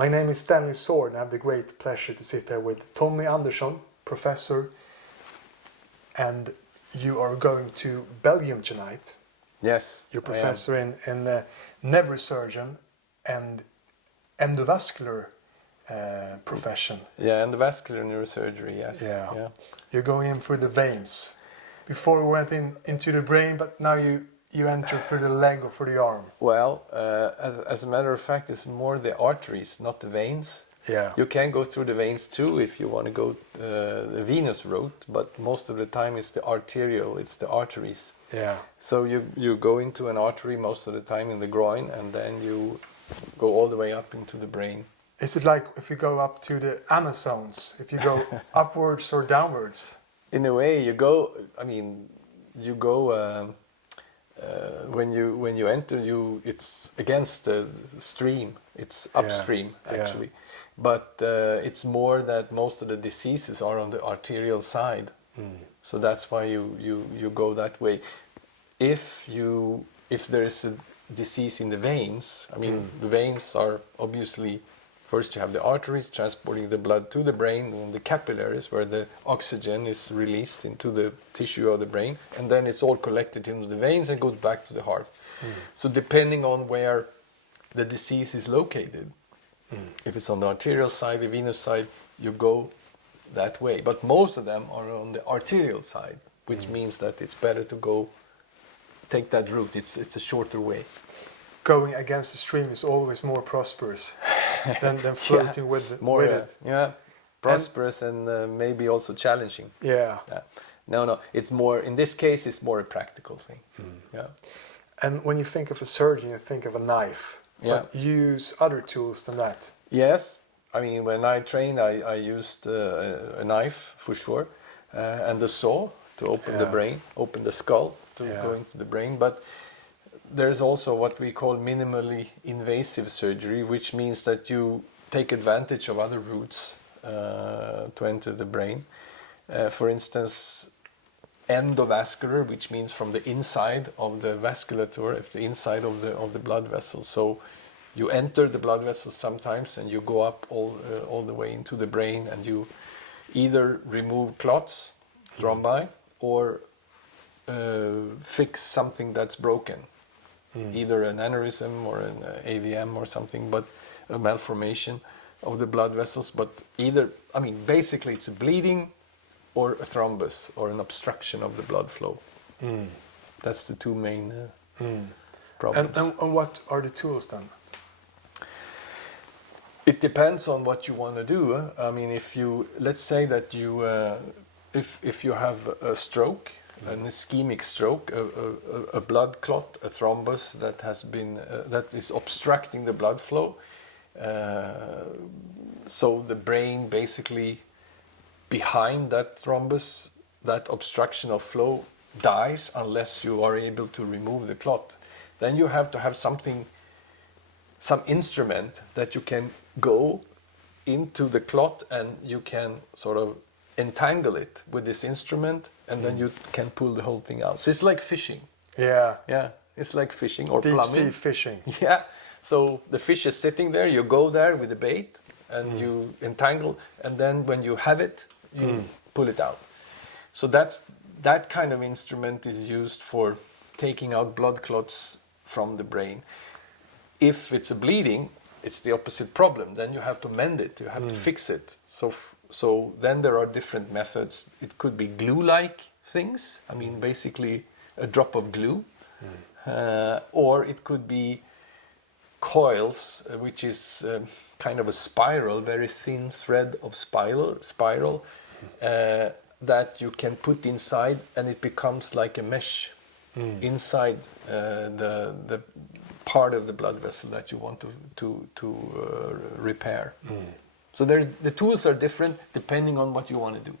My name is Daniel Swärd and I have the great pleasure to sit here with Tommy Andersson, professor, and you are going to Belgium tonight. Yes, You're professor in neurosurgeon and endovascular profession. Yeah, endovascular neurosurgery, yes. Yeah. You're going in through the veins. Before we went into the brain, but now you enter through the leg or through the arm. Well, as a matter of fact, it's more the arteries, not the veins. Yeah. You can go through the veins too if you want to go the venous route, but most of the time it's the arterial, it's the arteries. Yeah. So you go into an artery most of the time in the groin, and then you go all the way up into the brain. Is it like if you go up to the Amazons, if you go upwards or downwards? In a way, you go when you enter, it's against the stream, it's upstream actually. Yeah. But it's more that most of the diseases are on the arterial side. So that's why you go that way. If there is a disease in the veins, the veins are obviously, first you have the arteries transporting the blood to the brain, and the capillaries where the oxygen is released into the tissue of the brain, and then it's all collected into the veins and goes back to the heart. So depending on where the disease is located, if it's on the arterial side, the venous side, you go that way. But most of them are on the arterial side, which means that it's better to take that route. It's a shorter way. Going against the stream is always more prosperous than floating with it. Yeah, prosperous and maybe also challenging. Yeah. No, it's more, in this case, it's more a practical thing. Yeah. And when you think of a surgeon, you think of a knife. Yeah. But you use other tools than that. Yes. When I trained, I used a knife for sure, and a saw to open the brain, open the skull to go into the brain. But there's also what we call minimally invasive surgery, which means that you take advantage of other routes to enter the brain. For instance, endovascular, which means from the inside of the vasculature, if the inside of the blood vessels. So you enter the blood vessels sometimes, and you go up all the way into the brain, and you either remove clots, thrombi, or fix something that's broken. Either an aneurysm or an AVM or something, but a malformation of the blood vessels. But basically it's a bleeding or a thrombus or an obstruction of the blood flow. That's the two main problems. And what are the tools then? It depends on what you want to do. Let's say that if you have a stroke, an ischemic stroke, a blood clot, a thrombus that is obstructing the blood flow. So the brain basically behind that thrombus, that obstruction of flow dies unless you are able to remove the clot. Then you have to have some instrument that you can go into the clot, and you can sort of entangle it with this instrument, and then you can pull the whole thing out. So it's like fishing. Yeah. Yeah, it's like fishing or deep plumbing. Deep sea fishing. Yeah. So the fish is sitting there, you go there with the bait, and you entangle, and then when you have it, you pull it out. So that kind of instrument is used for taking out blood clots from the brain. If it's a bleeding, it's the opposite problem. Then you have to mend it, you have to fix it. So then there are different methods. It could be glue-like things, basically a drop of glue, or it could be coils, which is kind of a spiral, very thin thread of spiral that you can put inside, and it becomes like a mesh inside the part of the blood vessel that you want to repair. So the tools are different depending on what you want to do.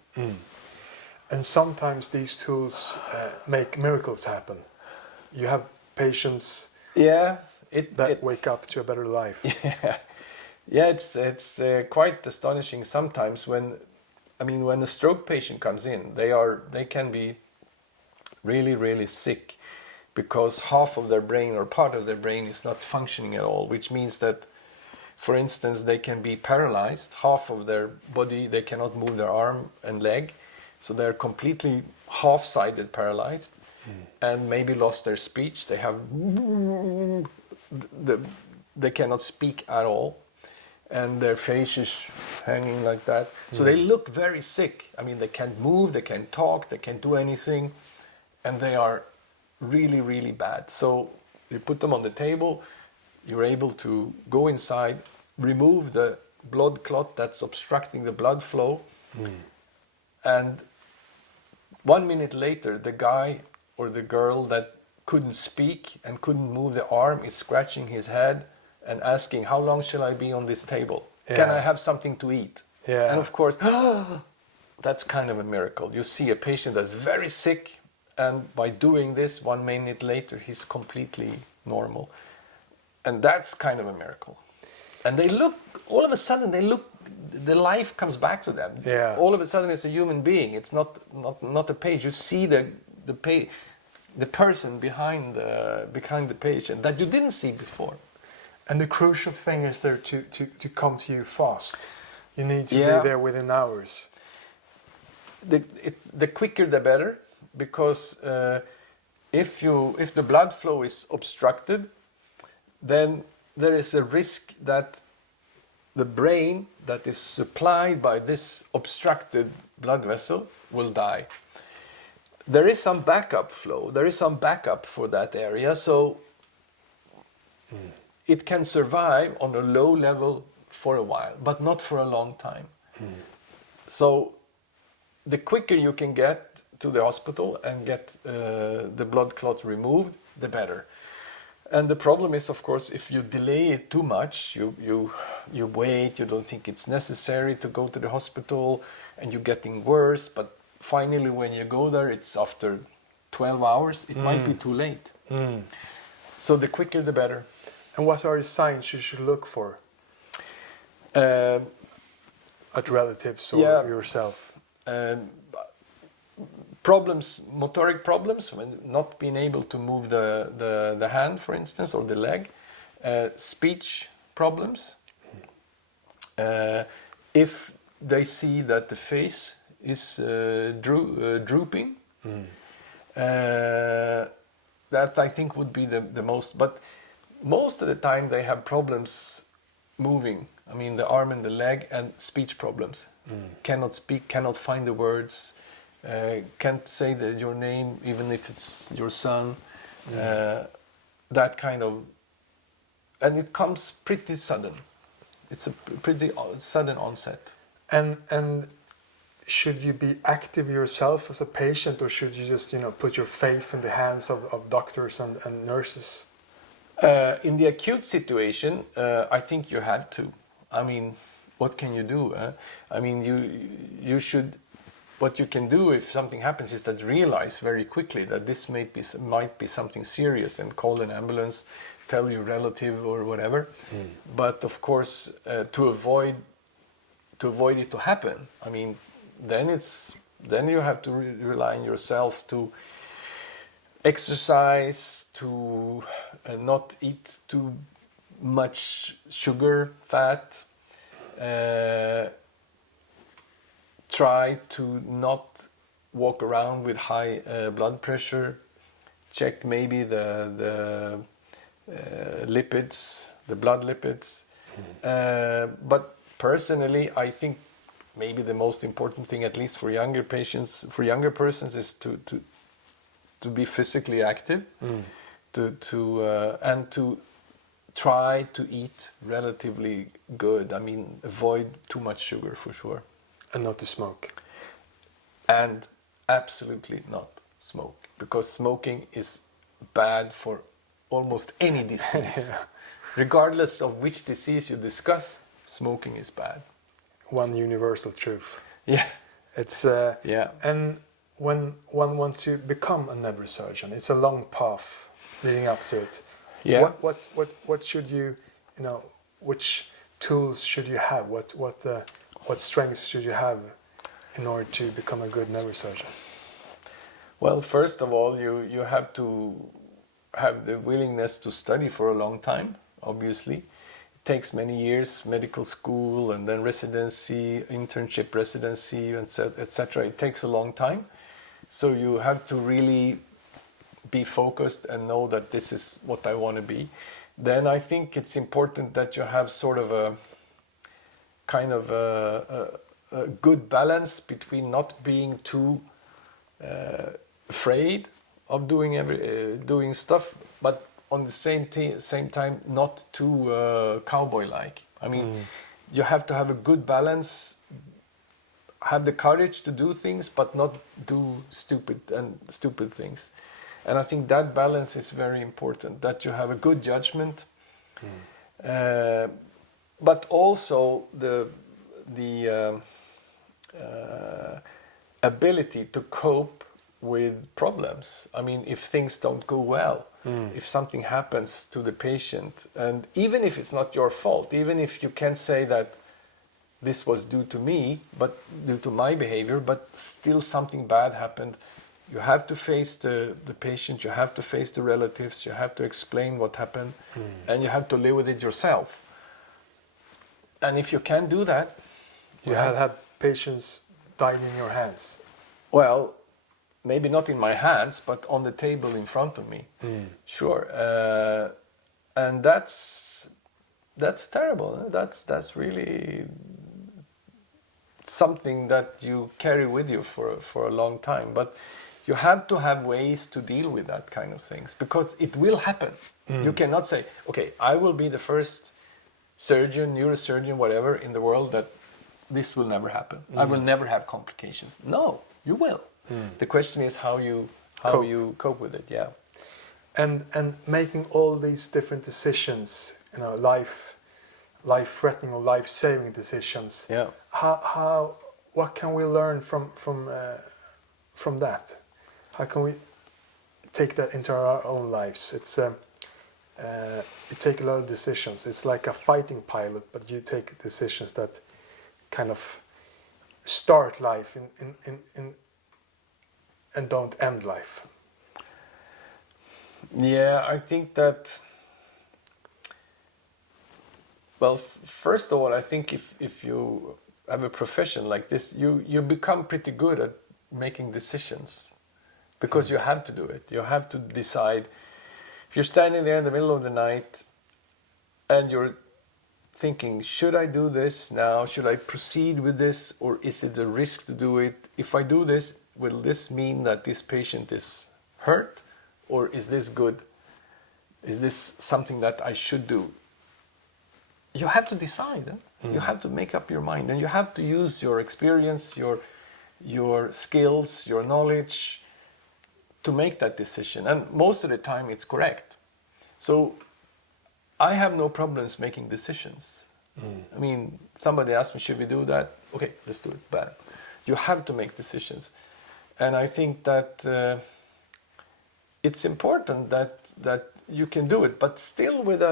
And sometimes these tools make miracles happen. You have patients that wake up to a better life. Yeah, it's quite astonishing sometimes when a stroke patient comes in. They can be really, really sick because half of their brain or part of their brain is not functioning at all, which means that For instance, they can be paralyzed, half of their body, they cannot move their arm and leg, so they're completely half-sided paralyzed, and maybe lost their speech. They have they cannot speak at all, and their face is hanging like that. So they look very sick. I mean, they can't move, they can't talk, they can't do anything, and they are really, really bad. So you put them on the table, you're able to go inside, remove the blood clot that's obstructing the blood flow, and 1 minute later, the guy or the girl that couldn't speak and couldn't move the arm is scratching his head and asking, how long shall I be on this table? Can I have something to eat? And of course, that's kind of a miracle. You see a patient that's very sick, and by doing this, 1 minute later, he's completely normal. And that's kind of a miracle. And they look, all of a sudden, the life comes back to them. All of a sudden, it's a human being. It's not a page. You see the person behind the patient that you didn't see before. And the crucial thing is there to come to you fast. You need to be there within hours. The quicker the better, because if the blood flow is obstructed, then there is a risk that the brain that is supplied by this obstructed blood vessel will die. There is some backup flow, there is some backup for that area, so it can survive on a low level for a while, but not for a long time. So the quicker you can get to the hospital and get the blood clot removed, the better. And the problem is, of course, if you delay it too much, you wait, you don't think it's necessary to go to the hospital, and you're getting worse, but finally when you go there, it's after 12 hours, it might be too late. So the quicker the better. And what are the signs you should look for? At relatives or yourself? Problems, motoric problems, when not being able to move the hand, for instance, or the leg. Speech problems. If they see that the face is drooping, that I think would be the most. But most of the time they have problems moving. I mean, the arm and the leg, and speech problems. Cannot speak, cannot find the words. Can't say your name, even if it's your son. That kind of, and it comes pretty sudden. It's a pretty sudden onset. And should you be active yourself as a patient, or should you just put your faith in the hands of doctors and nurses? In the acute situation, I think you have to. I mean, what can you do? I mean, you should. What you can do if something happens is that realize very quickly that this might be something serious, and call an ambulance, tell your relative or whatever. But of course, to avoid it to happen, I mean, then you have to rely on yourself to exercise, to not eat too much sugar, fat. Try to not walk around with high blood pressure. Check maybe the lipids, the blood lipids. But personally, I think maybe the most important thing, at least for younger patients, for younger persons, is to be physically active, and to try to eat relatively good. I mean, avoid too much sugar for sure. And not to smoke. And absolutely not smoke, because smoking is bad for almost any disease. Regardless of which disease you discuss, smoking is bad. One universal truth. Yeah. It's and when one wants to become a neurosurgeon, it's a long path leading up to it. Yeah. What should you which tools should you have? What strengths should you have in order to become a good neurosurgeon? Well, first of all, you have to have the willingness to study for a long time, obviously. It takes many years, medical school and then residency, internship residency, etc. It takes a long time. So you have to really be focused and know that this is what I want to be. Then I think it's important that you have sort of a kind of a good balance between not being too afraid of doing stuff, but on the same time not too cowboy-like. I mean, you have to have a good balance, have the courage to do things, but not do stupid things. And I think that balance is very important, that you have a good judgment, but also the ability to cope with problems. I mean, if things don't go well, if something happens to the patient, and even if it's not your fault, even if you can't say that this was due to me, but due to my behavior, but still something bad happened, you have to face the patient, you have to face the relatives, you have to explain what happened, and you have to live with it yourself. And if you can't do that... You have had patients died in your hands. Well, maybe not in my hands, but on the table in front of me. Sure. And that's terrible. That's really something that you carry with you for a long time. But you have to have ways to deal with that kind of things, because it will happen. You cannot say, okay, I will be the first surgeon, neurosurgeon, whatever in the world that this will never happen. I will never have complications. No, you will. The question is how you cope with it. Yeah. And making all these different decisions, you know, life-threatening or life-saving decisions. Yeah. What can we learn from that? How can we take that into our own lives? It's you take a lot of decisions. It's like a fighting pilot, but you take decisions that kind of start life in and don't end life. Yeah, I think that, well, first of all, I think if you have a profession like this, you become pretty good at making decisions, because you have to do it. You have to decide. If you're standing there in the middle of the night and you're thinking, should I do this now? Should I proceed with this? Or is it a risk to do it? If I do this, will this mean that this patient is hurt? Or is this good? Is this something that I should do? You have to decide. You have to make up your mind. And you have to use your experience, your skills, your knowledge to make that decision. And most of the time it's correct. So I have no problems making decisions. I mean, somebody asked me, should we do that? Okay, let's do it. Bam. You have to make decisions. And I think that it's important that you can do it, but still with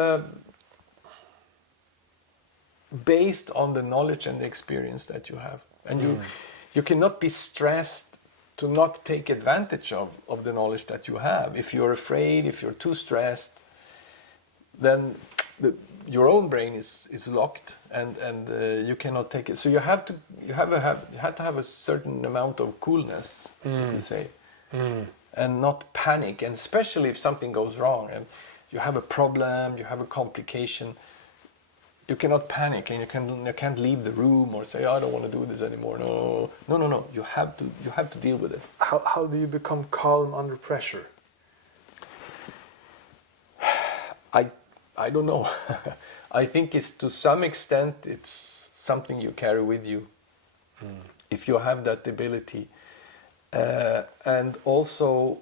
based on the knowledge and the experience that you have. And you cannot be stressed to not take advantage of the knowledge that you have. If you're afraid, if you're too stressed, then your own brain is locked, and you cannot take it. So you have to have a certain amount of coolness, you could say, and not panic. And especially if something goes wrong and you have a problem, you have a complication, you cannot panic, and you can't leave the room or say, I don't want to do this anymore. No. You have to deal with it. How do you become calm under pressure? I don't know. I think it's to some extent it's something you carry with you, if you have that ability, and also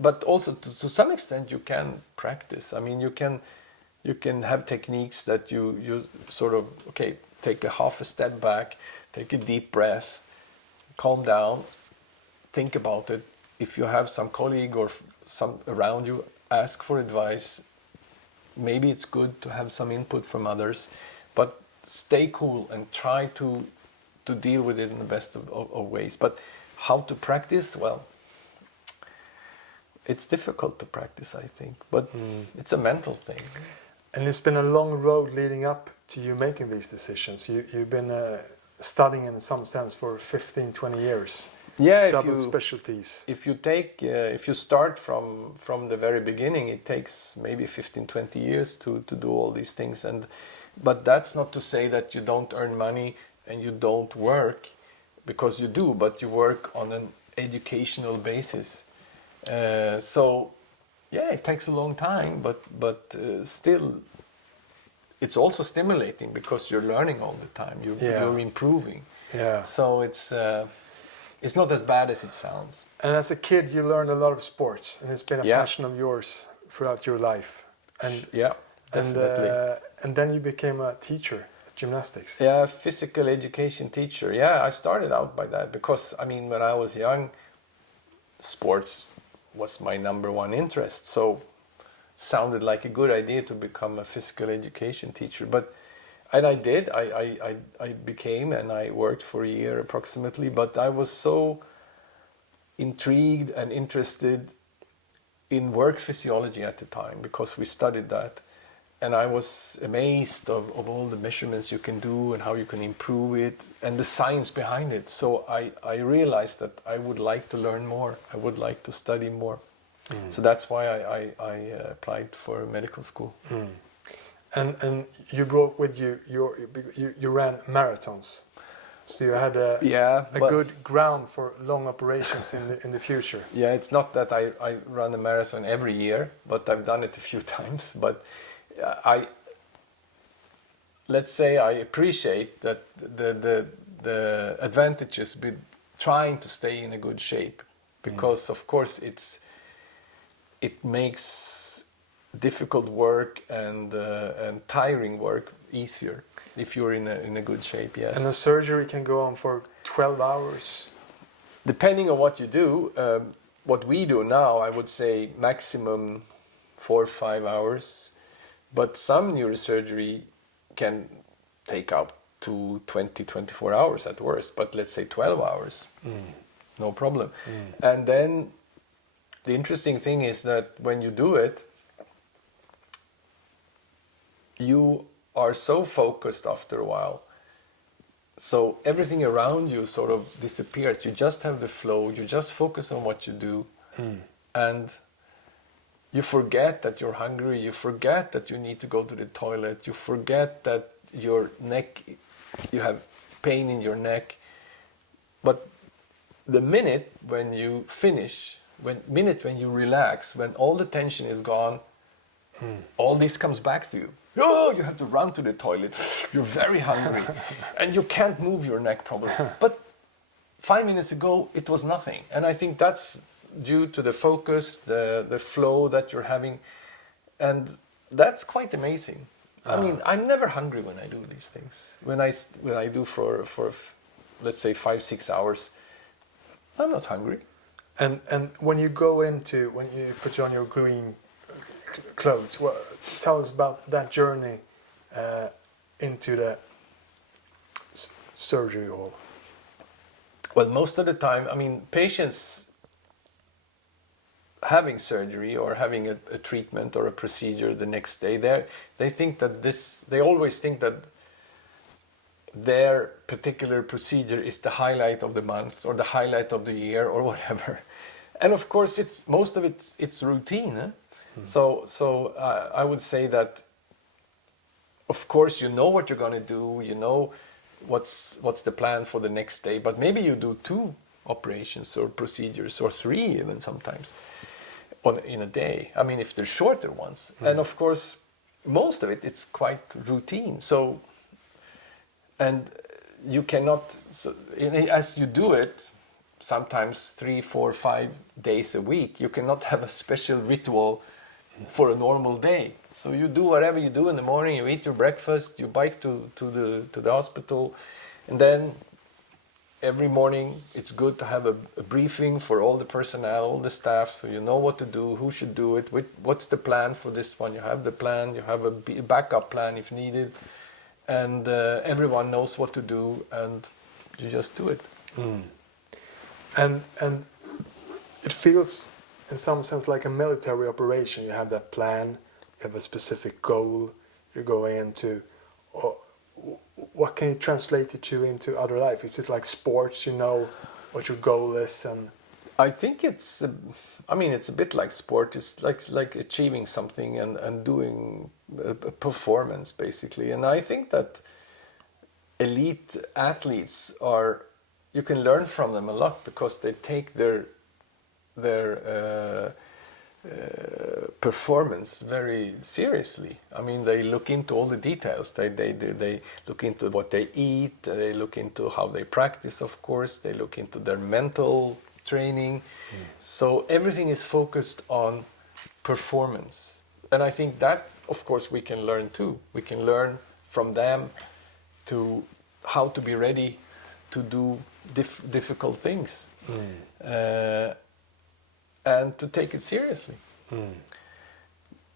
but also to some extent you can practice. I mean, you can have techniques that you sort of, okay, take half a step back, take a deep breath, calm down, think about it. If you have some colleague or some around you, ask for advice. Maybe it's good to have some input from others, but stay cool and try to deal with it in the best of ways. But how to practice? Well, it's difficult to practice, I think, but it's a mental thing. And it's been a long road leading up to you making these decisions. You've been studying in some sense for 15, 20 years. Yeah, Double specialties. If you start from the very beginning, it takes maybe 15, 20 years to do all these things. But that's not to say that you don't earn money and you don't work, because you do, but you work on an educational basis. So yeah, it takes a long time, but still, it's also stimulating because you're learning all the time. You're improving. Yeah. So it's not as bad as it sounds. And as a kid, you learned a lot of sports, and it's been a passion of yours throughout your life. And yeah, definitely. And then you became a teacher, gymnastics. Yeah, physical education teacher. Yeah, I started out by that because, I mean, when I was young, sports was my number one interest. So sounded like a good idea to become a physical education teacher. And I did. I became, and I worked for a year approximately. But I was so intrigued and interested in work physiology at the time because we studied that. And I was amazed of all the measurements you can do and how you can improve it and the science behind it. So I realized that I would like to learn more. I would like to study more. So that's why I applied for medical school. And you brought with you ran marathons. So you had a good ground for long operations in the future. Yeah, it's not that I run a marathon every year, but I've done it a few times. But let's say I appreciate that the advantages with trying to stay in a good shape, because of course it makes difficult work and tiring work easier if you're in a good shape. Yes. And the surgery can go on for 12 hours. Depending on what you do, what we do now, I would say maximum 4 or 5 hours. But some neurosurgery can take up to 20, 24 hours at worst, but let's say 12 hours, no problem. And then the interesting thing is that when you do it, you are so focused after a while. So everything around you sort of disappears. You just have the flow, you just focus on what you do. And you forget that you're hungry, you forget that you need to go to the toilet, you forget that your neck, you have pain in your neck. But the minute when you finish, when you relax, when all the tension is gone, all this comes back to you. Oh, you have to run to the toilet, you're very hungry, and you can't move your neck probably. But 5 minutes ago, it was nothing. And I think that's due to the focus, the flow that you're having, and that's quite amazing. I mean, I'm never hungry when I do these things. When I do for let's say 5-6 hours, I'm not hungry. And when you put on your green clothes, tell us about that journey into the surgery hall. Well, most of the time, I mean, patients having surgery or having a treatment or a procedure the next day, they always think that their particular procedure is the highlight of the month or the highlight of the year or whatever. And of course, most of it's routine. Eh? So I would say that, of course, you know what you're going to do, you know what's the plan for the next day, but maybe you do 2 operations or procedures or 3 even sometimes in a day. I mean, if they're shorter ones. And of course, most of it's quite routine. So, and you cannot, as you do it, sometimes 3, 4, 5 days a week, you cannot have a special ritual for a normal day. So you do whatever you do in the morning, you eat your breakfast, you bike to the hospital, and then every morning it's good to have a briefing for all the personnel, all the staff, so you know what to do, who should do it, what's the plan for this one. You have the plan, you have a backup plan if needed, and everyone knows what to do, and you just do it. And it feels in some sense like a military operation. You have that plan, you have a specific goal, you're going into, or what can you translate it to into other life? Is it like sports, you know what your goal is? And I think it's a bit like sport. It's like achieving something and doing a performance basically. And I think that elite athletes you can learn from them a lot because they take their performance very seriously. I mean, they look into all the details. They look into what they eat. They look into how they practice, of course. They look into their mental training. So everything is focused on performance. And I think that, of course, we can learn too. We can learn from them to how to be ready to do difficult things. And to take it seriously.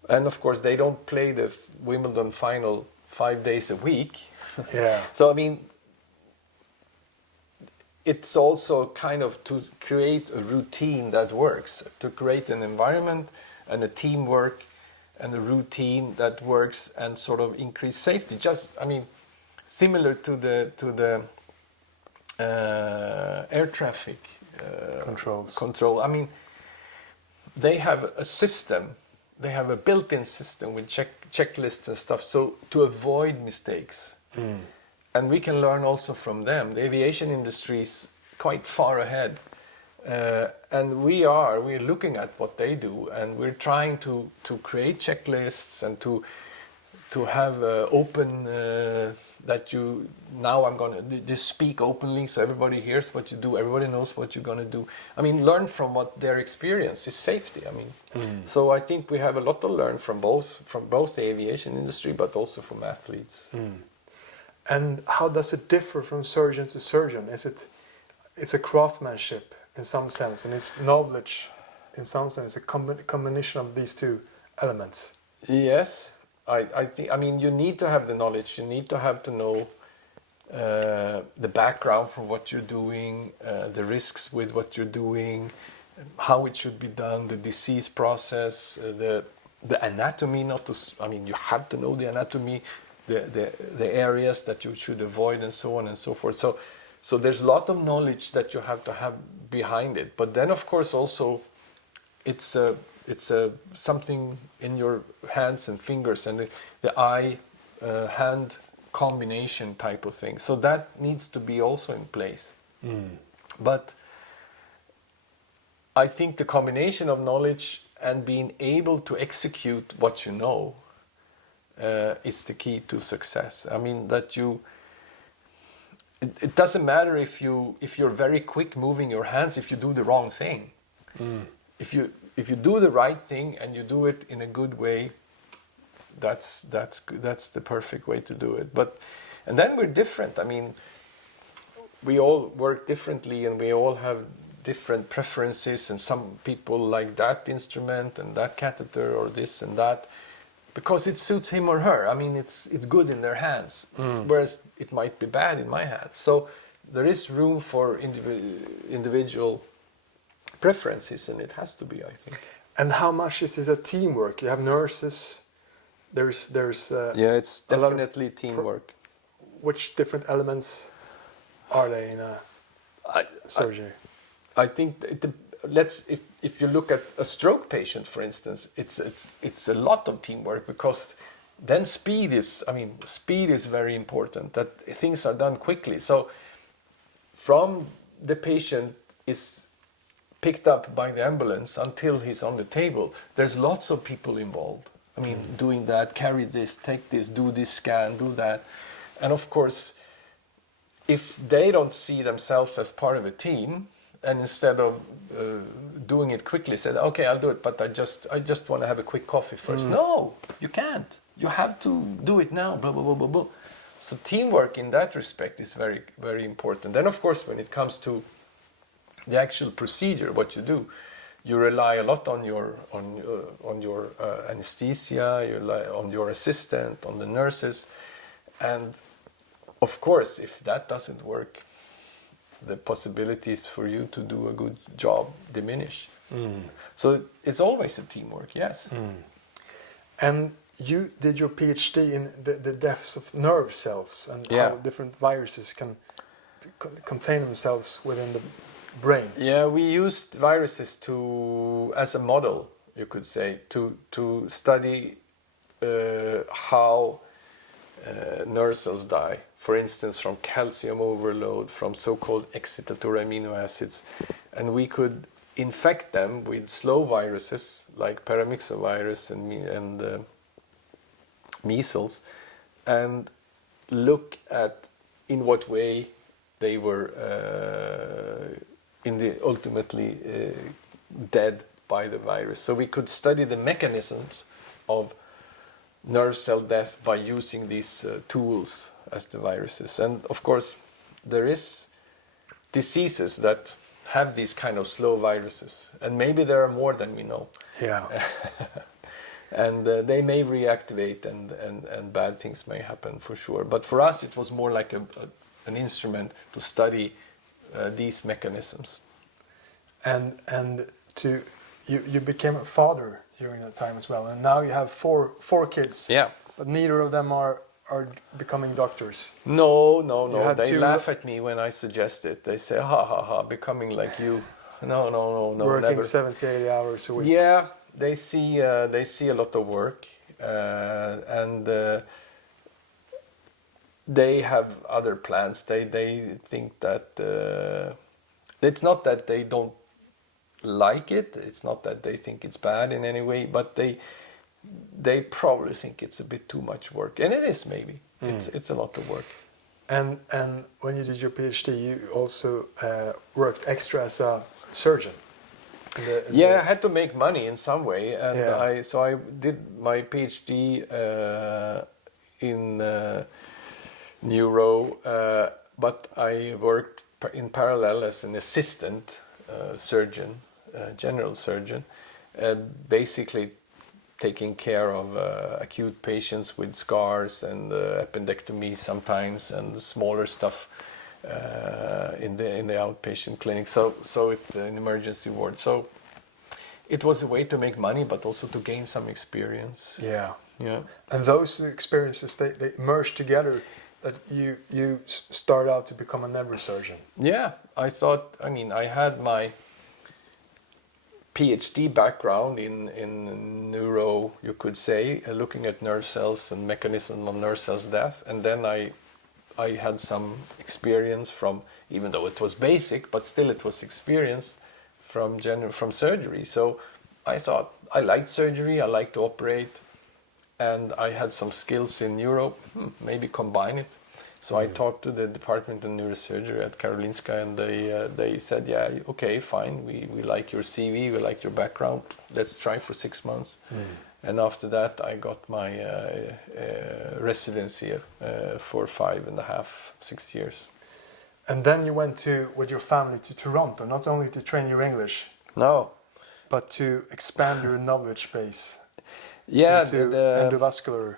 And of course, they don't play the Wimbledon final 5 days a week. yeah. So I mean, it's also kind of to create a routine that works, to create an environment and a teamwork and a routine that works and sort of increase safety. Just, I mean, similar to the air traffic control. I mean, they have a system. They have a built-in system with checklists and stuff, so to avoid mistakes. And we can learn also from them. The aviation industry is quite far ahead, and we're looking at what they do, and we're trying to create checklists and to have open that you now I'm gonna just speak openly so everybody hears what you do, everybody knows what you're gonna do. I mean, learn from what their experience is safety. I mean, so I think we have a lot to learn from both the aviation industry, but also from athletes. And how does it differ from surgeon to surgeon? It's a craftsmanship in some sense, and it's knowledge in some sense, a combination of these two elements. Yes. I think, I mean, you need to have the knowledge, you need to have to know the background for what you're doing, the risks with what you're doing, how it should be done, the disease process, the anatomy, I mean, you have to know the anatomy, the areas that you should avoid and so on and so forth. So there's a lot of knowledge that you have to have behind it. But then, of course, also it's something in your hands and fingers and the eye-hand combination type of thing. So that needs to be also in place. But I think the combination of knowledge and being able to execute what you know is the key to success. I mean, that it doesn't matter if you're very quick moving your hands if you do the wrong thing. If you do the right thing and you do it in a good way, that's the perfect way to do it. And then we're different. I mean, we all work differently and we all have different preferences, and some people like that instrument and that catheter or this and that because it suits him or her. I mean, it's good in their hands, whereas it might be bad in my hands. So there is room for individual preferences, and it has to be, I think. And how much is it a teamwork? You have nurses. There's yeah, it's definitely teamwork. Which different elements are they in a surgery? I think if you look at a stroke patient, for instance, it's a lot of teamwork, because then speed is very important. That things are done quickly. So from the patient is picked up by the ambulance until he's on the table, there's lots of people involved. I mean, doing that, carry this, take this, do this scan, do that. And of course, if they don't see themselves as part of a team, and instead of doing it quickly, said, okay, I'll do it, but I just want to have a quick coffee first. No, you can't. You have to do it now, blah, blah, blah, blah, blah. So teamwork in that respect is very, very important. Then, of course, when it comes to the actual procedure, what you do, you rely a lot on your anesthesia, you rely on your assistant, on the nurses, and of course, if that doesn't work, the possibilities for you to do a good job diminish. So it's always a teamwork, yes. And you did your PhD in the deaths of nerve cells and how different viruses can contain themselves within the brain. Yeah, we used viruses as a model, you could say, to study how nerve cells die. For instance, from calcium overload, from so-called excitatory amino acids, and we could infect them with slow viruses like paramyxovirus and measles, and look at in what way they were ultimately dead by the virus. So we could study the mechanisms of nerve cell death by using these tools as the viruses. And of course, there is diseases that have these kind of slow viruses, and maybe there are more than we know. Yeah. And they may reactivate, and bad things may happen for sure. But for us, it was more like an instrument to study these mechanisms. And you became a father during that time as well, and now you have four kids. Yeah. But neither of them are becoming doctors. No. They laugh at me when I suggest it. They say, ha, becoming like you. No, Working never. 70, 80 hours a week. Yeah, they see a lot of work, and they have other plans. They think that it's not that they don't like it. It's not that they think it's bad in any way, but they probably think it's a bit too much work, and it is maybe. It's a lot of work. And when you did your PhD, you also worked extra as a surgeon. I had to make money in some way, and I did my PhD in neuro, but I worked in parallel as an assistant surgeon, general surgeon, basically taking care of acute patients with scars and appendectomy sometimes, and smaller stuff in the outpatient clinic. So in emergency ward. So it was a way to make money, but also to gain some experience. Yeah. Yeah. And those experiences they merge together. That you start out to become a neurosurgeon. Yeah, I had my PhD background in neuro, you could say, looking at nerve cells and mechanism of nerve cells death, and then I had some experience from, even though it was basic, but still it was experience from surgery. So I thought I liked surgery, I liked to operate, and I had some skills in neuro, maybe combine it. So I talked to the department of neurosurgery at Karolinska, and they said, yeah, okay, fine, we like your CV, we like your background, let's try for 6 months. And after that I got my residency for 5.5, 6 years. And then you went with your family to Toronto, not only to train your English, no, but to expand your knowledge base. Yeah, into endovascular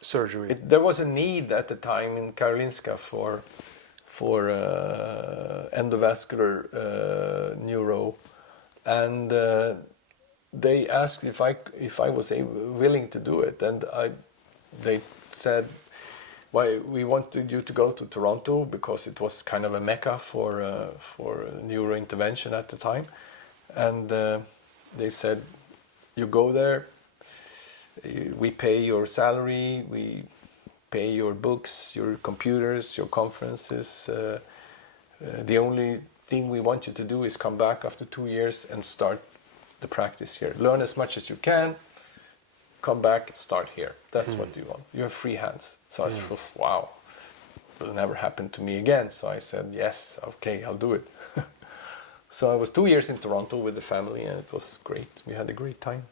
surgery. There was a need at the time in Karolinska for endovascular neuro, and they asked if I was willing to do it, and they said, "Why, we wanted you to go to Toronto because it was kind of a mecca for neurointervention at the time," and they said, "You go there. We pay your salary, we pay your books, your computers, your conferences. The only thing we want you to do is come back after 2 years and start the practice here. Learn as much as you can, come back, start here. That's what you want. You have free hands." So I said, wow, it will never happen to me again. So I said, yes, okay, I'll do it. So I was 2 years in Toronto with the family, and it was great. We had a great time.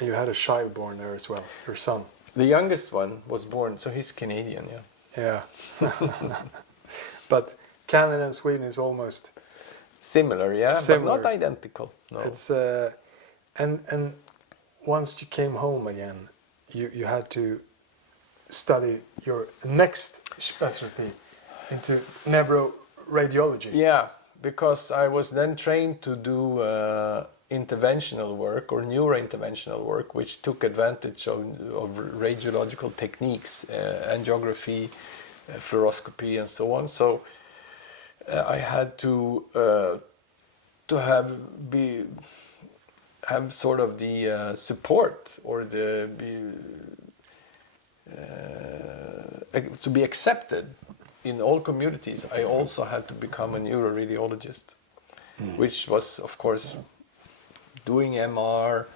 And you had a child born there as well, your son. The youngest one was born, so he's Canadian, yeah. Yeah. But Canada and Sweden is almost similar, yeah, similar. But not identical. No. It's and once you came home again, you had to study your next specialty into neuroradiology. Yeah, because I was then trained to do interventional work or neurointerventional work, which took advantage of radiological techniques, angiography, fluoroscopy, and so on. So I had to have sort of the support or to be accepted in all communities. I also had to become a neuroradiologist, which was, of course, doing MR,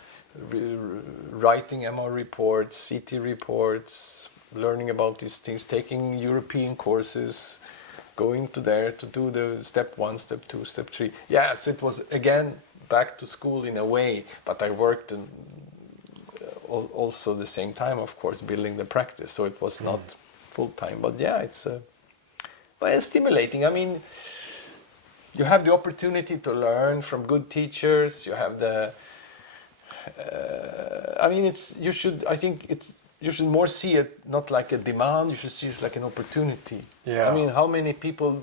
writing MR reports, CT reports, learning about these things, taking European courses, going to there to do the step 1, step 2, step 3. Yes, it was again back to school in a way, but I worked also the same time, of course, building the practice. So it was not full time, but yeah, it's stimulating. I mean, you have the opportunity to learn from good teachers. You have the. You should more see it not like a demand. You should see it like an opportunity. Yeah. I mean, how many people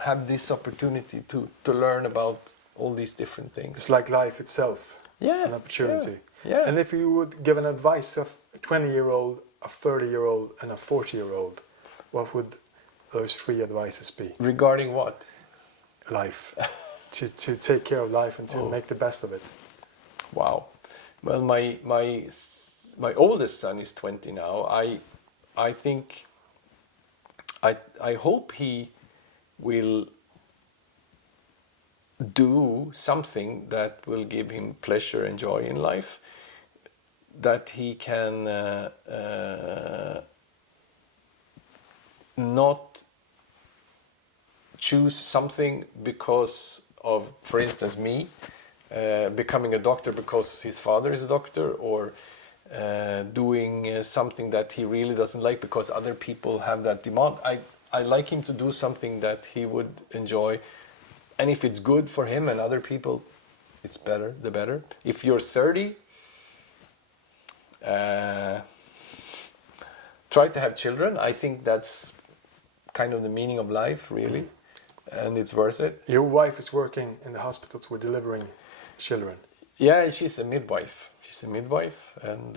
have this opportunity to learn about all these different things? It's like life itself. Yeah. An opportunity. Yeah. And if you would give an advice of a 20-year-old, a 30-year-old, and a 40-year-old, what would those 3 advices be? Regarding what? Life. to take care of life and to make the best of it. Wow. Well, my oldest son is 20 now. I think I hope he will do something that will give him pleasure and joy in life, that he can not choose something because of, for instance, me becoming a doctor because his father is a doctor, or doing something that he really doesn't like because other people have that demand. I like him to do something that he would enjoy, and if it's good for him and other people, it's better, the better. If you're 30, try to have children. I think that's kind of the meaning of life, really, and it's worth it. Your wife is working in the hospitals with delivering children. Yeah, she's a midwife. And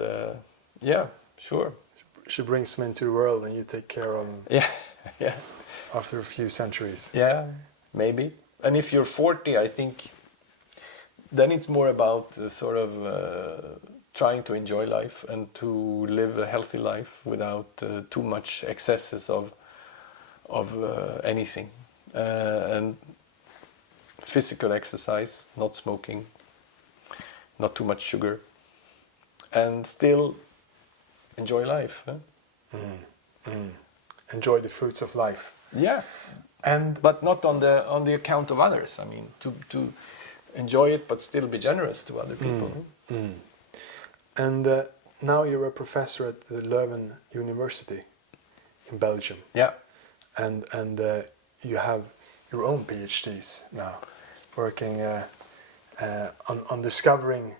yeah, sure. She brings them into the world, and you take care of them. Yeah. After a few centuries. Yeah, maybe. And if you're 40, I think then it's more about sort of trying to enjoy life and to live a healthy life without too much excesses of anything, and physical exercise, not smoking, not too much sugar, and still enjoy life. Enjoy the fruits of life. Yeah, but not on the account of others. I mean, to enjoy it, but still be generous to other people. And now you're a professor at the Leuven University in Belgium. Yeah, and you have your own PhDs now, working on discovering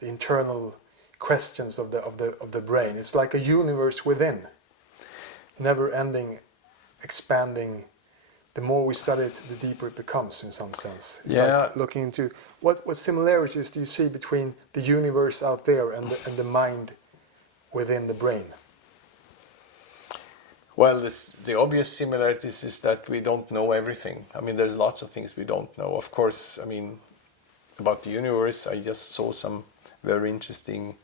the internal questions of the brain. It's like a universe within, never-ending, expanding. The more we study it, the deeper it becomes, in some sense. It's like looking into what similarities do you see between the universe out there and the mind within the brain? Well, the obvious similarities is that we don't know everything. I mean, there's lots of things we don't know. Of course, I mean, about the universe, I just saw some very interesting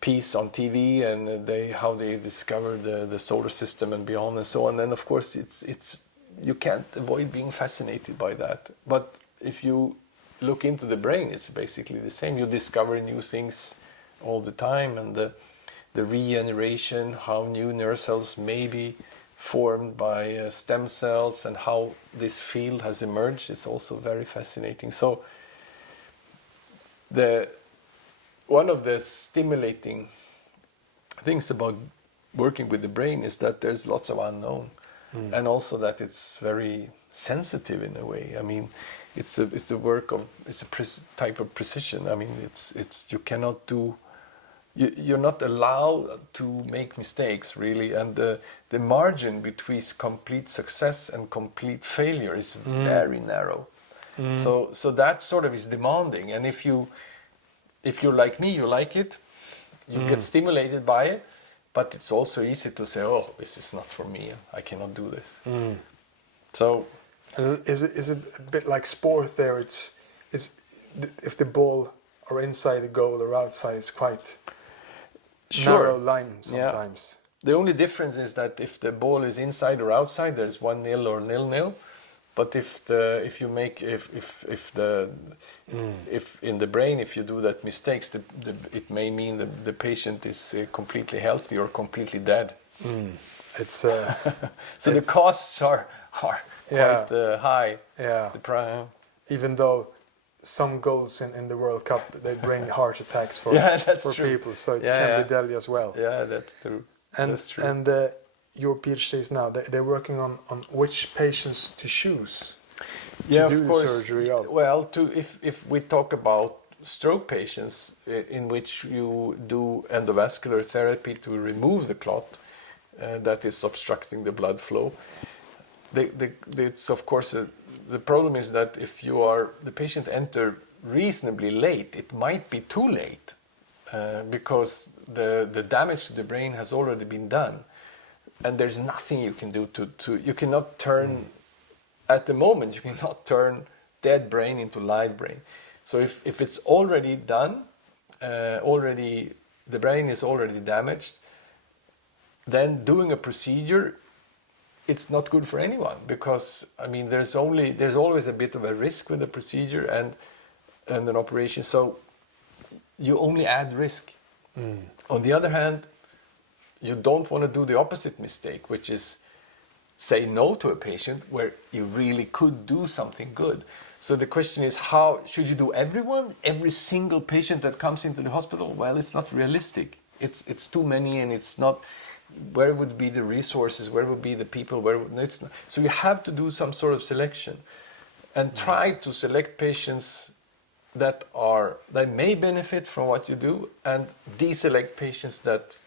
piece on TV, and how they discovered the solar system and beyond and so on. And of course, it's you can't avoid being fascinated by that. But if you look into the brain, it's basically the same. You discover new things all the time, and the regeneration, how new nerve cells may be formed by stem cells, and how this field has emerged is also very fascinating. So one of the stimulating things about working with the brain is that there's lots of unknown, and also that it's very sensitive in a way. I mean, it's a type of precision. I mean, you cannot do. You're not allowed to make mistakes, really, and the margin between complete success and complete failure is very narrow. So that sort of is demanding. And if you're like me, you like it, you get stimulated by it, but it's also easy to say, oh, this is not for me, I cannot do this. So And is it a bit like sport there? It's if the ball are inside the goal or outside, it's quite narrow line sometimes. The only difference is that if the ball is inside or outside, there's 1-0 or 0-0. But if in the brain, if you do that mistakes, it may mean that the patient is completely healthy or completely dead. It's so the costs are quite high. Yeah. Even though some goals in the World Cup, they bring heart attacks for people, so it can be deadly as well. Yeah, that's true. And your PhDs now, they're working on which patients to choose to do the surgery of. Well, if we talk about stroke patients in which you do endovascular therapy to remove the clot that is obstructing the blood flow, it's of course the problem is that if the patient enter reasonably late, it might be too late because the damage to the brain has already been done, and there's nothing you can do to you cannot turn at the moment, you cannot turn dead brain into live brain. So if it's already done, the brain is already damaged, then doing a procedure, it's not good for anyone, because I mean there's always a bit of a risk with the procedure and an operation, so you only add risk. On the other hand, you don't want to do the opposite mistake, which is say no to a patient where you really could do something good. So the question is, how should you do every single patient that comes into the hospital? Well, it's not realistic. It's too many, and it's not. Where would be the resources? Where would be the people? It's not, so you have to do some sort of selection, and try to select patients that may benefit from what you do, and deselect patients that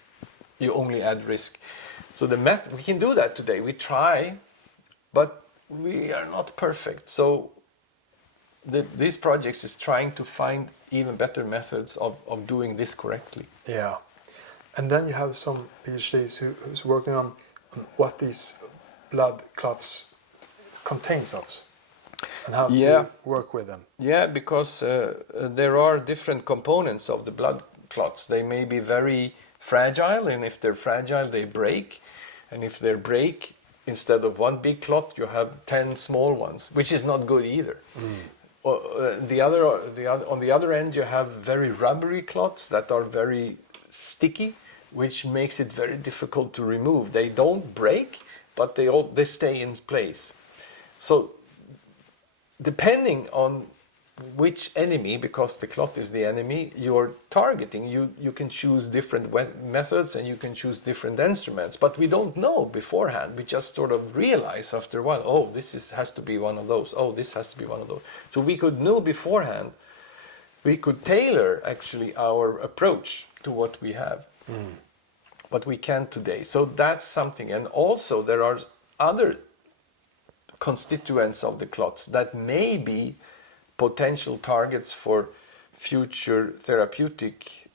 you only add risk. So the method, we can do that today. We try, but we are not perfect. So these projects is trying to find even better methods of doing this correctly. Yeah. And then you have some PhDs who's working on what these blood clots contains of, and how to work with them. Yeah, because there are different components of the blood clots. They may be very fragile, and if they're fragile, they break. And if they break, instead of one big clot, you have 10 small ones, which is not good either. On the other end, you have very rubbery clots that are very sticky, which makes it very difficult to remove. They don't break, but they stay in place. So depending on which enemy, because the clot is the enemy you're targeting, you can choose different methods, and you can choose different instruments, but we don't know beforehand. We just sort of realize after a while, oh, has to be one of those, oh, this has to be one of those. So we could know beforehand, we could tailor actually our approach to what we have, but we can't today. So that's something. And also there are other constituents of the clots that may be potential targets for future therapeutic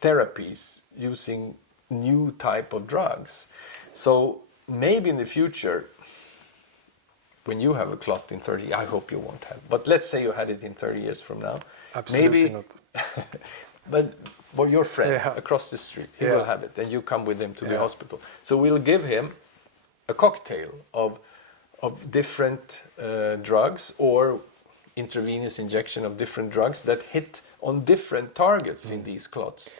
therapies using new type of drugs. So maybe in the future, when you have a clot in 30, I hope you won't have, but let's say you had it in 30 years from now. Absolutely maybe, not. But your friend across the street, he will have it, and you come with him to the hospital. So we'll give him a cocktail of different drugs, or intravenous injection of different drugs that hit on different targets in these clots.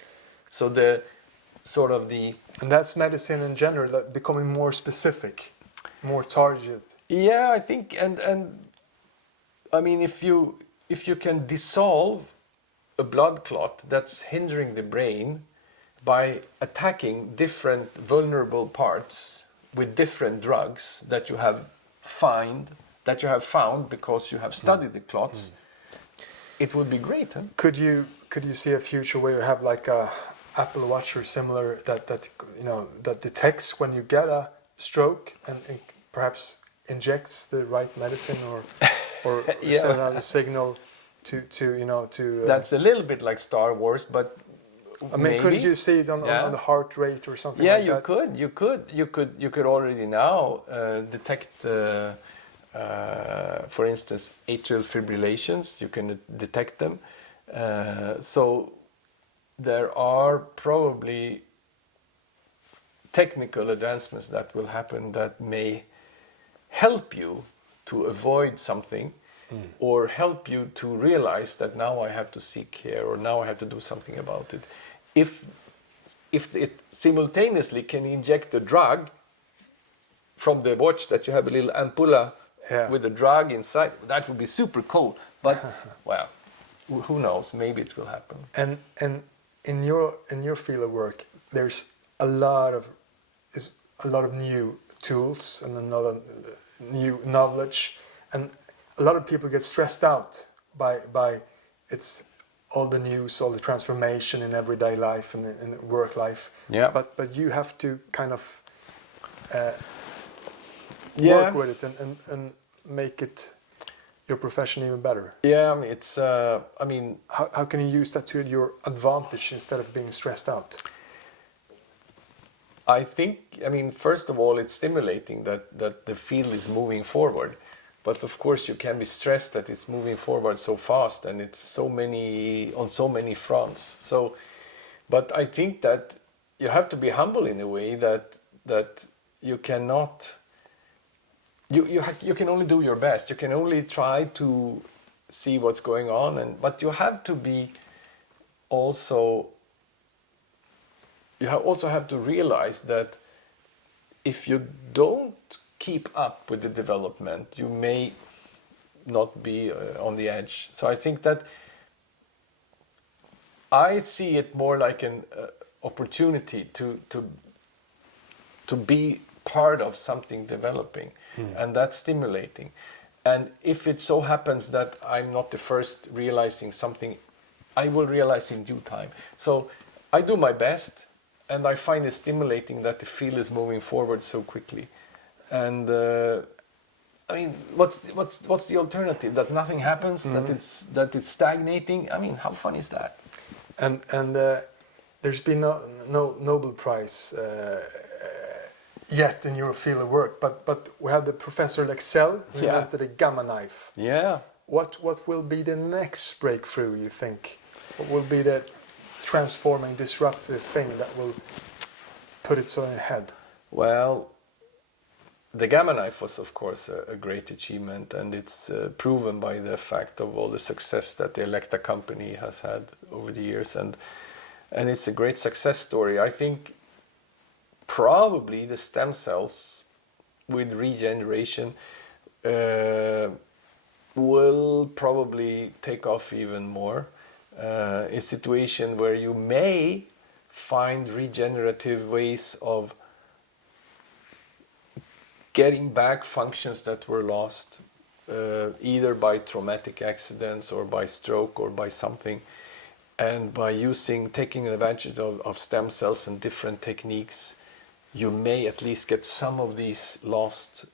So and that's medicine in general, that becoming more specific, more targeted. Yeah, I think, and I mean, if you can dissolve a blood clot that's hindering the brain by attacking different vulnerable parts with different drugs that you have found because you have studied the clots, it would be great. Huh? Could you see a future where you have like a Apple Watch or similar that detects when you get a stroke and perhaps injects the right medicine or Yeah. send out a signal to you know to. That's a little bit like Star Wars, but I mean, maybe. couldn't you see it on the heart rate or something Yeah, like that? you could already now detect, for instance, atrial fibrillations. You can detect them. So there are probably technical advancements that will happen that may help you to avoid something, or help you to realize that now I have to seek care, or now I have to do something about it. If it simultaneously can inject a drug from the watch, that you have a little ampulla with a drug inside, that would be super cool. But well, who knows? Maybe it will happen. And in your field of work, there's a lot of new tools and another new knowledge, and a lot of people get stressed out by it's all the news, all the transformation in everyday life and in work life. Yeah. But you have to kind of Yeah. work with it and make it your profession even better. Yeah, it's. How can you use that to your advantage instead of being stressed out? I think, first of all, it's stimulating that the field is moving forward. But of course, you can be stressed that it's moving forward so fast and it's on so many fronts. So, but I think that you have to be humble in a way that you cannot. You can only do your best. You can only try to see what's going on, but you have to be also. You also have to realize that if you don't keep up with the development, you may not be on the edge. So I think that I see it more like an opportunity to be part of something developing, and that's stimulating. And if it so happens that I'm not the first realizing something, I will realize in due time. So I do my best. And I find it stimulating that the field is moving forward so quickly. And what's the alternative? That nothing happens? That it's stagnating? How fun is that? And there's been no Nobel Prize yet in your field of work, but we have the Professor Lexell who invented a gamma knife. Yeah. What will be the next breakthrough, you think? What will be the transforming, disruptive thing that will put it so ahead? Well, the gamma knife was, of course, a great achievement, and it's proven by the fact of all the success that the Elekta company has had over the years, and it's a great success story. I think probably the stem cells with regeneration will probably take off even more. A situation where you may find regenerative ways of getting back functions that were lost, either by traumatic accidents or by stroke or by something, and by taking advantage of stem cells and different techniques, you may at least get some of these lost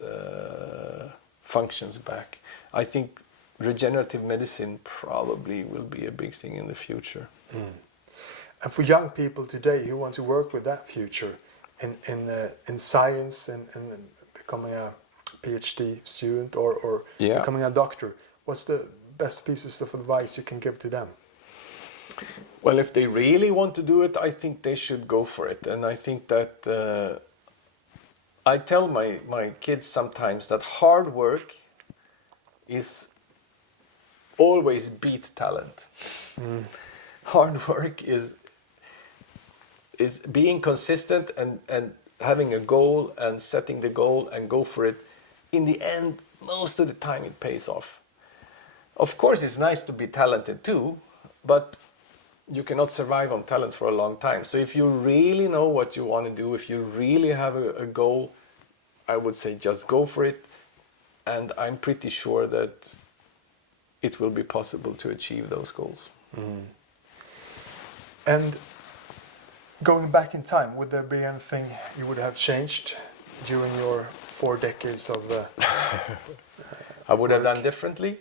functions back. I think regenerative medicine probably will be a big thing in the future. And for young people today who want to work with that future in science and becoming a PhD student or becoming a doctor, what's the best pieces of advice you can give to them? Well, if they really want to do it, I think they should go for it. And I think that I tell my kids sometimes that hard work is always beat talent. Hard work is being consistent and having a goal and setting the goal and go for it. In the end, most of the time it pays off. Of course, it's nice to be talented too, but you cannot survive on talent for a long time. So if you really know what you want to do, if you really have a goal, I would say just go for it. And I'm pretty sure that it will be possible to achieve those goals. And going back in time, would there be anything you would have changed during your 4 decades of I would have work? done differently.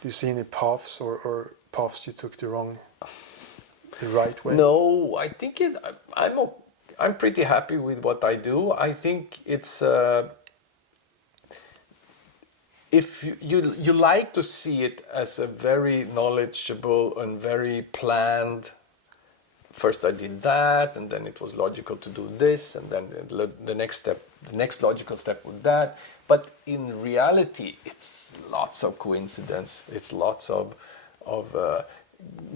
Do you see any paths or paths you took the right way? No, I think I'm pretty happy with what I do. I think it's if you like to see it as a very knowledgeable and very planned. First I did that, and then it was logical to do this, and then the next logical step was that. But in reality, it's lots of coincidence. It's lots of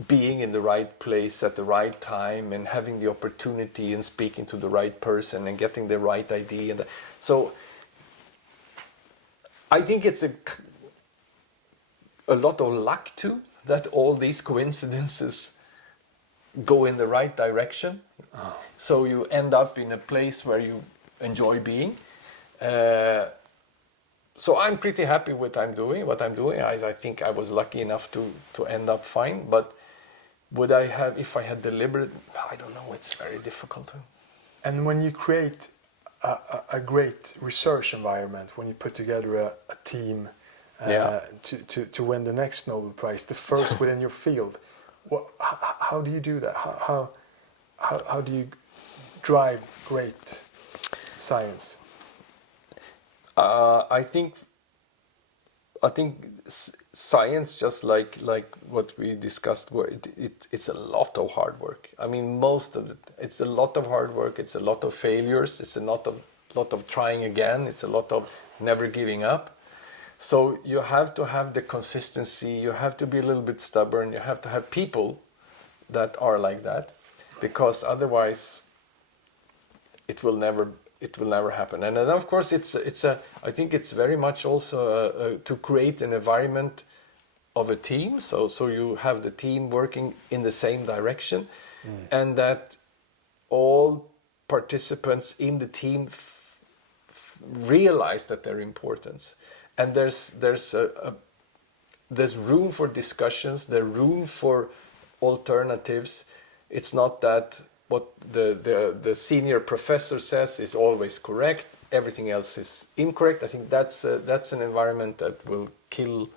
being in the right place at the right time and having the opportunity and speaking to the right person and getting the right idea. So I think it's a lot of luck too, that all these coincidences go in the right direction. Oh. So you end up in a place where you enjoy being. So I'm pretty happy with what I'm doing. I think I was lucky enough to end up fine. But would I have, if I had deliberate, I don't know, it's very difficult. And when you create a great research environment, when you put together a team to win the next Nobel Prize, the first within your field, how do you do that? How do you drive great science? I think science, just like what we discussed, it's a lot of hard work. I mean, most of it, it's a lot of hard work. It's a lot of failures. It's a lot of trying again. It's a lot of never giving up. So you have to have the consistency. You have to be a little bit stubborn. You have to have people that are like that, because otherwise it will never happen. And then of course I think it's very much also to create an environment of a team. So you have the team working in the same direction, and that all participants in the team realize that their importance. And there's room for discussions. There's room for alternatives. It's not that what the senior professor says is always correct. Everything else is incorrect. I think that's an environment that will kill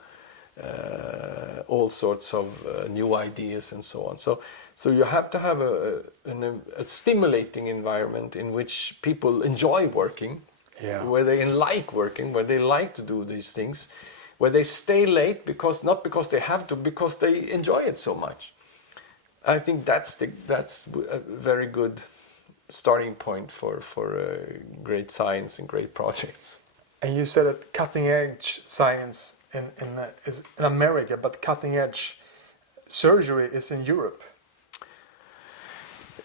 all sorts of new ideas and so on. So you have to have a stimulating environment in which people enjoy working, where they like working, where they like to do these things, where they stay late not because they have to, because they enjoy it so much. I think that's a very good starting point for great science and great projects. And you said that cutting edge science is in America, but cutting edge surgery is in Europe.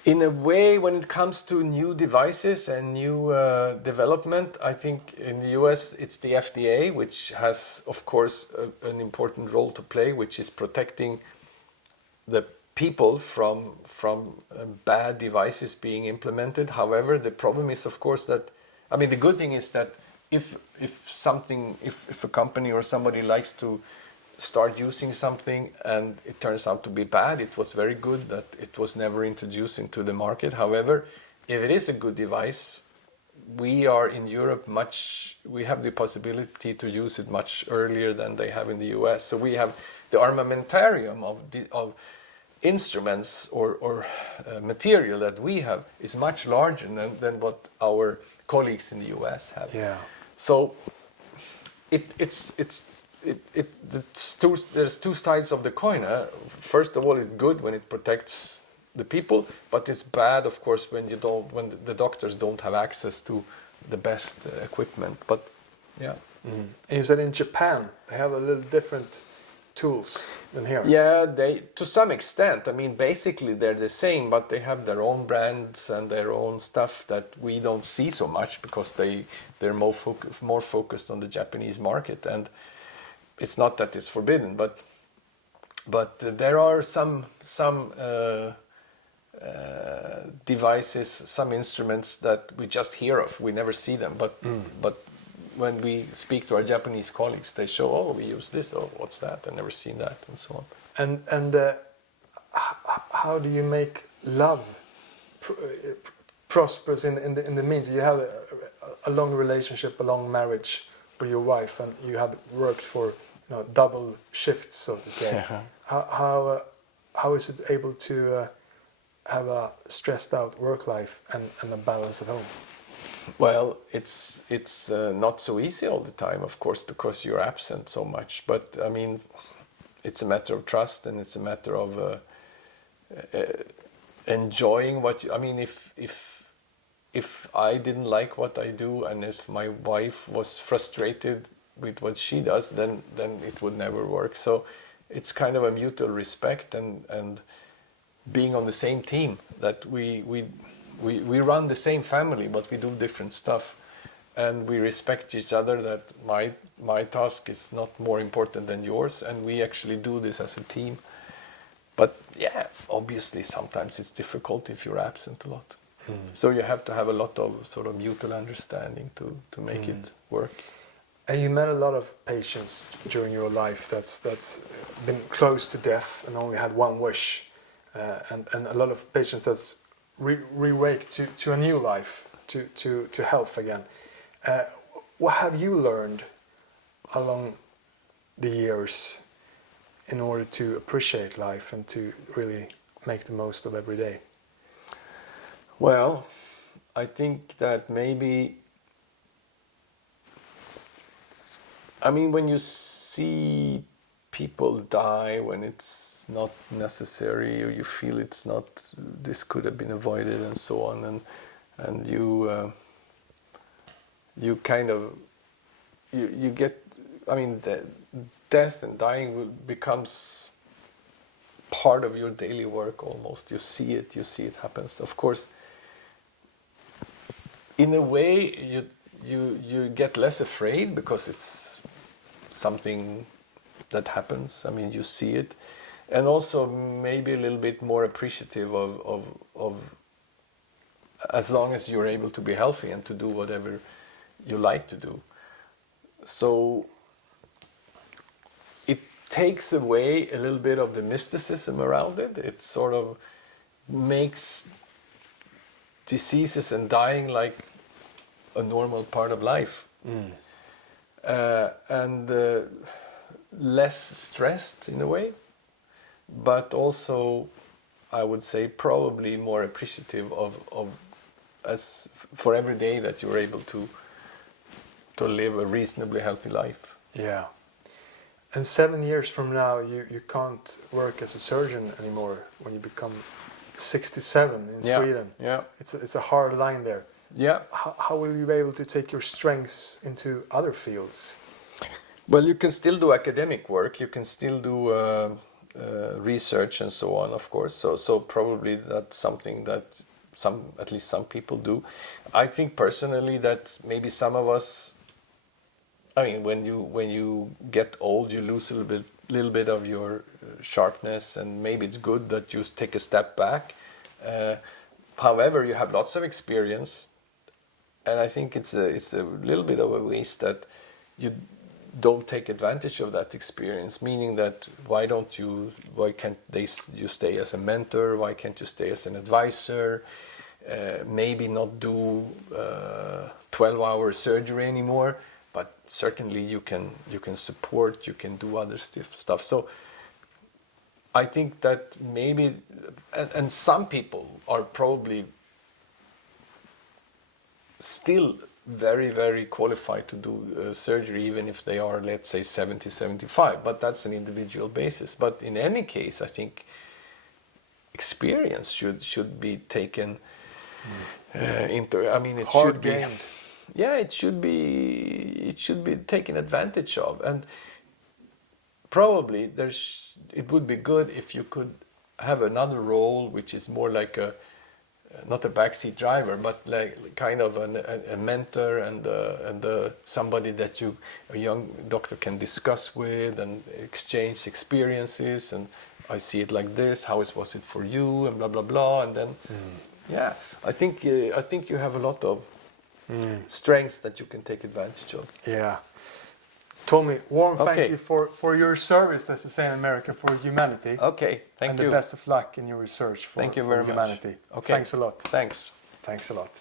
In a way, when it comes to new devices and new development, I think in the US it's the FDA, which has, of course, an important role to play, which is protecting the people from bad devices being implemented. However, the problem is, of course, that, I mean, the good thing is that if a company or somebody likes to start using something and it turns out to be bad, it was very good that it was never introduced into the market. However, if it is a good device, we are in Europe we have the possibility to use it much earlier than they have in the US. So we have the armamentarium of instruments or material that we have is much larger than what our colleagues in the US have. Yeah. So there's two sides of the coin. First of all, it's good when it protects the people, but it's bad, of course, when the doctors don't have access to the best equipment. But yeah. Mm. And you said in Japan they have a little different tools than here. Yeah, to some extent. I mean, basically they're the same, but they have their own brands and their own stuff that we don't see so much because they're more focused on the Japanese market. And it's not that it's forbidden, but there are some devices, some instruments that we just hear of. We never see them, but when we speak to our Japanese colleagues, they show, oh, we use this, oh, what's that? I've never seen that, and so on. And how do you make love prosperous in the means? You have a long relationship, a long marriage with your wife, and you have worked for double shifts, so to say. Yeah. How is it able to have a stressed out work life and a balance at home? Well, it's not so easy all the time, of course, because you're absent so much. But I mean, it's a matter of trust, and it's a matter of enjoying what you. I mean, if I didn't like what I do, and if my wife was frustrated with what she does, then it would never work. So it's kind of a mutual respect and being on the same team, that we run the same family, but we do different stuff, and we respect each other, that my task is not more important than yours, and we actually do this as a team. But yeah, obviously sometimes it's difficult if you're absent a lot. So you have to have a lot of sort of mutual understanding to make it work. And you met a lot of patients during your life that's been close to death and only had one wish, and a lot of patients that's re-waked to a new life, to health again. What have you learned along the years in order to appreciate life and to really make the most of every day? Well, I think that maybe, I mean, when you see people die when it's not necessary, or you feel it's not, this could have been avoided and so on, and you kind of, you get, I mean, death and dying becomes part of your daily work almost. You see it happens. Of course, in a way, you get less afraid because it's something that happens. I mean, you see it, and also maybe a little bit more appreciative of as long as you're able to be healthy and to do whatever you like to do. So it takes away a little bit of the mysticism around it. It sort of makes diseases and dying like a normal part of life, and less stressed in a way, but also I would say probably more appreciative of as for every day that you're able to live a reasonably healthy life. Yeah. And 7 years from now, you can't work as a surgeon anymore when you become 67 in Sweden. Yeah. It's a hard line there. Yeah. How will you be able to take your strengths into other fields? Well, you can still do academic work. You can still do research and so on, of course. So probably that's something that at least some people do. I think personally that maybe some of us, I mean, when you get old, you lose a little bit of your sharpness, and maybe it's good that you take a step back. However, you have lots of experience, and I think it's a little bit of a waste that you don't take advantage of that experience. Meaning that why can't you stay as a mentor? Why can't you stay as an advisor? Maybe not do 12-hour surgery anymore. But certainly you can support, you can do other stuff. So I think that maybe, and some people are probably still very, very qualified to do surgery, even if they are, let's say, 70, 75. But that's an individual basis. But in any case, I think experience should be taken into. I mean, it Hard should be. gained. Yeah, it should be taken advantage of, and probably it would be good if you could have another role which is more like not a backseat driver, but like kind of a mentor and somebody that a young doctor can discuss with and exchange experiences, and I see it like this, how was it for you, and blah blah blah, and then yeah, I think you have a lot of strengths that you can take advantage of. Yeah. Tommy, warm Okay. thank you for your service, as they say in America, for humanity. Okay, thank and you. the best of luck in your research for, Thank you for very much. humanity. Okay. Thanks a lot. Thanks. Thanks a lot.